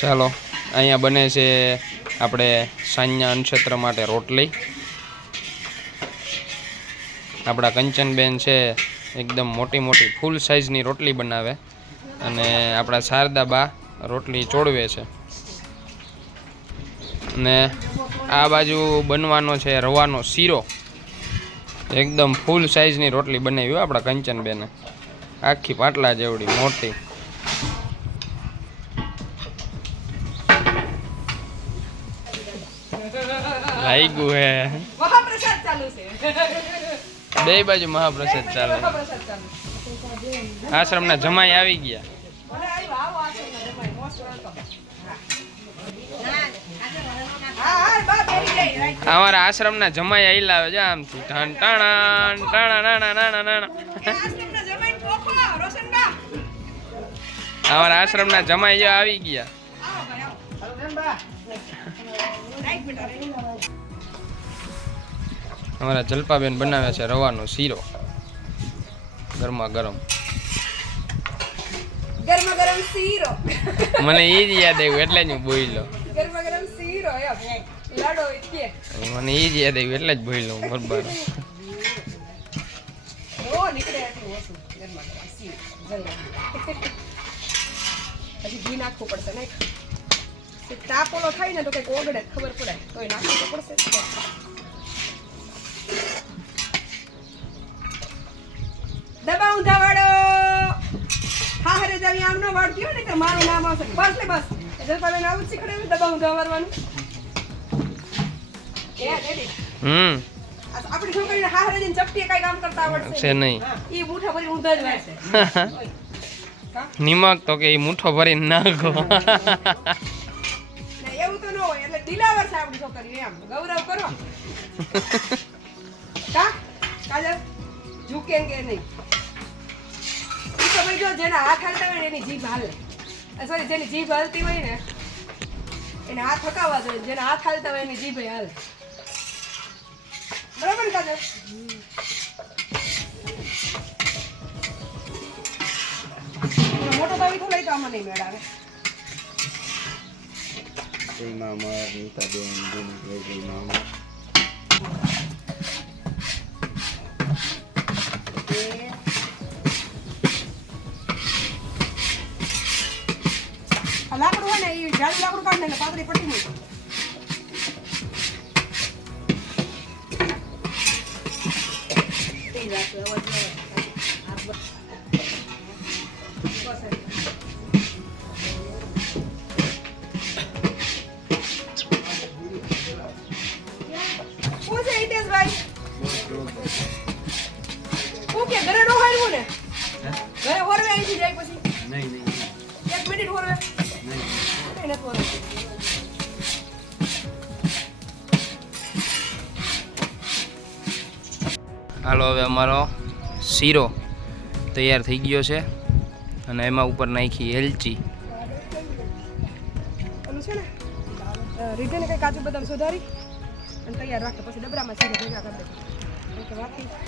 ચાલો, અહીંયા બને છે આપણે સાંજના અનક્ષેત્ર માટે રોટલી. આપણા કંચનબેન છે, એકદમ મોટી મોટી ફૂલ સાઇઝની રોટલી બનાવે. અને આપણા શારદા બા રોટલી ચોળવે છે. અને આ બાજુ બનવાનો છે રવાનો શીરો. એકદમ ફૂલ સાઇઝની રોટલી બનાવી આપણા કંચનબેને. આખી પાટલા જેવડી, મોટી. લાગ્યું હે. મહાપ્રસાદ ચાલુ છે. બે બાજુ મહાપ્રસાદ ચાલે. આશ્રમ ના જમાઈ આવી ગયા. અમારા આશ્રમ ના જમાઈ આઈ લાવે છે આમથી ટાણ ટાણા ટાણા નાણા નાણા નાણા અમારા આશ્રમ ના આશ્રમના જમાઈ આવી ગયા. અમારા જલપાબેન બનાવે છે રવાનો શીરો. ગરમા ગરમ. ગરમા ગરમ શીરો. મને એ જ યાદ આવ્યું એટલે જ હું બોલ્યો. ગરમા ગરમ શીરો લાડો કે. મને એ જ યાદ આવ્યું એટલે જ બોલ્યો બરોબર. ઓ નીકળે આટલું ઓછું. ગરમા ગરમ શીરો. જલ્દી. ઘી નાખવું પડશે તે તાપ ઓલો થાય ને તો કંઈક ઓગળે ખબર પડે. તોય નાખવું તો પડશે. હા હરે જાવી નો કે મારું નામ આવશે. બસ બસ. એટલે તમે આવું એ હમ. આપણી છોકરીને હરે જઈને ચપટીએ કઈ કામ કરતા આવડશે છે નહીં. ભરી ઊંધા જ નિમક તો કે એ મુઠ્ઠો ભરીને નાખો. એવું તો ન હોય, એટલે દિલાવર છે આપણી છોકરી એમ. ગૌરવ કરો. કા? કાજલ? ઝૂકે કે નહીં? ઈ તો જો જેના હાથ હાલતા હોય એની જીભ હાલે. સોરી જેની જીભ હાલતી હોય ને, એને હાથ હકાવવા જોઈએ. જેના હાથ હાલતા હોય એની જીભ હાલે. બરાબર કાજલ? મોટો તાવી તો લઈ તો આમાં નહીં મેળાવે. જય મામા નીતાબેન દિનેશભાઈ જય મામા આ લાકડું હોય ને એ જાડું લાકડું કાઢ ને પાતળી પટ્ટી મૂક શું નહીં નહીં. એક મિનિટ હોરવે નહીં નહીં. હોરવે હાલો હવે અમારો શીરો તૈયાર થઈ ગયો છે અને એમાં ઉપર નાખી એલચી. કઈ કાજુ બદામ સુધારી અને તૈયાર રાખે પછી ડબરામાં ભેગા કરી દે.